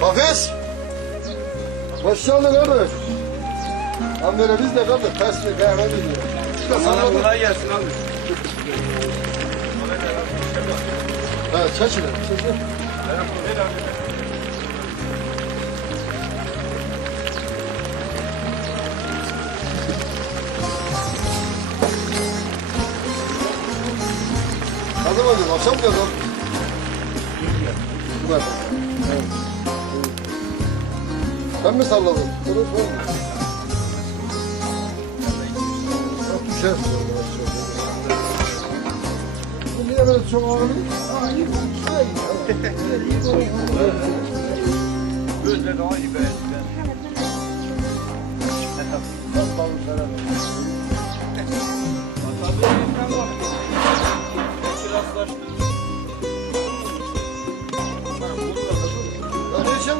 Hafiz. Kardeş. Lan böyle biz de kardeş tesbih kayana gidiyor. İşte sana bu. Kolay gelsin abi. Evet çeşin. Çeşin. Ne zaman diyorsun? Akşam mı diyorsun? Dur. Evet. Sen mi salladın? Dur, dur. Düşer. Bu niye böyle çok ağır? Bu. Güzel. Evet. Gözle daha iyi be. Allah'ım sana. Ya diyeceğim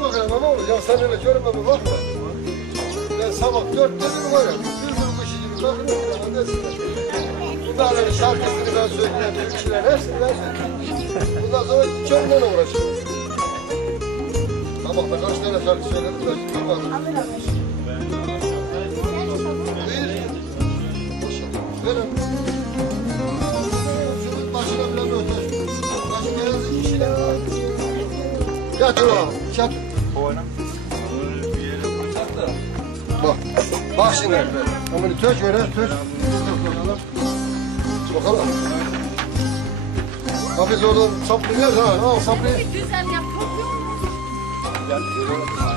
bakalım ama ya sen öyle görme bu bakma. Ben sabah dört dedim var ya. Bülbül kuşu gibi bakıyorum ya. Nesin? Bunların şarkısını ben söyleyeyim. Türkçüler hepsini ben söyleyeyim. Bundan sonra çömle uğraşıyorum. Sabah da kaç tane şarkı söyledim ben bir kişiler var. Yatır oğlum. Yatır. Bak. Bak şimdi. Bir töç ver. Töç. Bakalım. Hafiz oradan saplı ver. Ha, al saplı. Güzel yapıyor.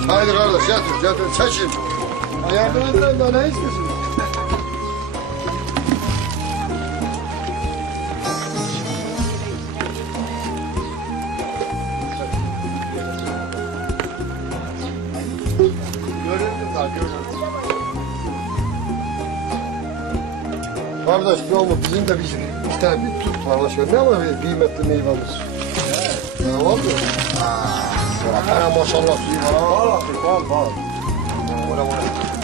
Haydi kardeş yatır. Yatır. Çekin. Ayağını da ne istiyorsun? Kardeş ne oldu? Bizim de bir iki tane bir tut var. Başka ne var bir kıymetli meyvemiz? Ne oldu? Ana maşallah suyu var. ha. Bal bal.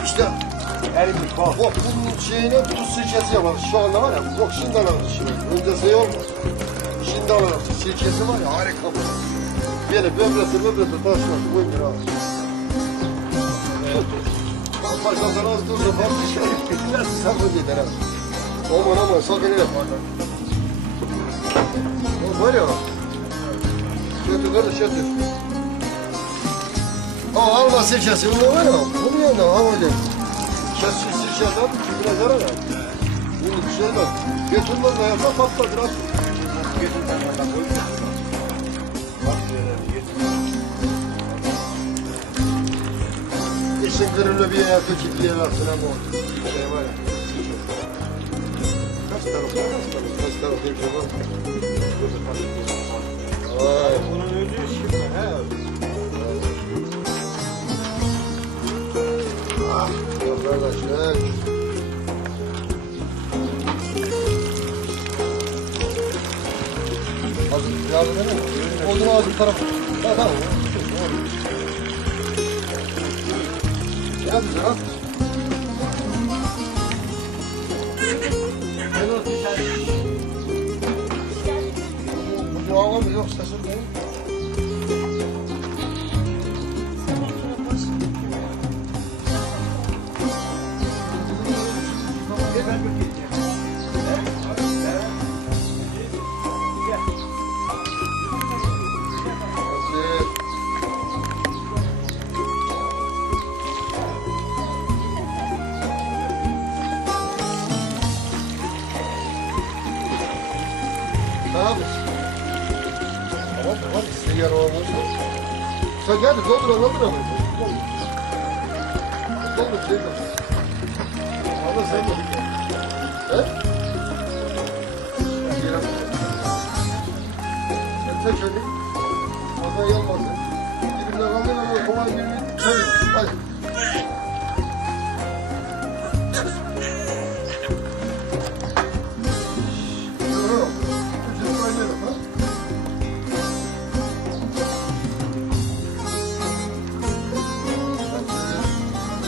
İşte Erimiş bal. bak bunun şeyine tuz sirkesi yapar. Şu anda var ya bak şimdi alırız şimdi. Öncesi yok. Şimdi alırız. Sirkesi var ya harika bu. Böyle böbresi böbresi taşlar. Buyur abi. Başkasına az dursa farklı şey. Nasıl sakın gider ha. Aman aman sakın yapma. O var ya. Götür kardeş götür. Aa alma sirkesi. Bunu var ya. Bunu yanına havacı. Kesici sirkesi abi. Kibine zarar ha. Bunu şey bak. Götürmez de yapsa patlatır at. İşin kırımlı bir yere kötü bir yere atsın ama o. Şey var ya. Bunun özü şimdi. He. Ah, arkadaşlar. Azıcık yardım edin mi? Oldu mu azıcık tarafa? Ha tamam. Ne yapıyorsun dualar mı yok sesin size yer olmaz. Sen gel de doldur anladın ama. Doldur şey yok. Ama sen de. He? Gel. Sen sen şöyle.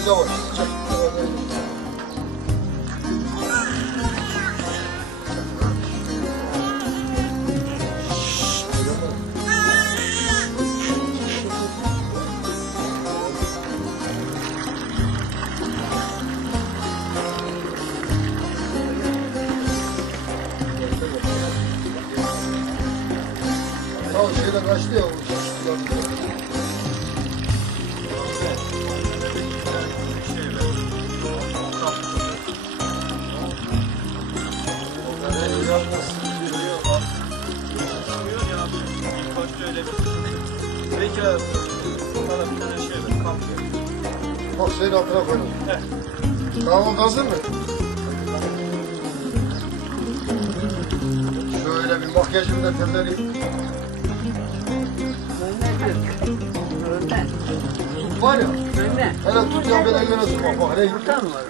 肉ちょっと。してよ。Bir. Peki abi. Bir tane şey ver. Kamp ver. Bak şeyin altına koyalım. Heh. Hazır mı? Şöyle bir makyajımı da temizleyeyim. Var ya. Ömer. Hele tutacağım ben ellerine tutmam. Bak hele. Buradan mı var?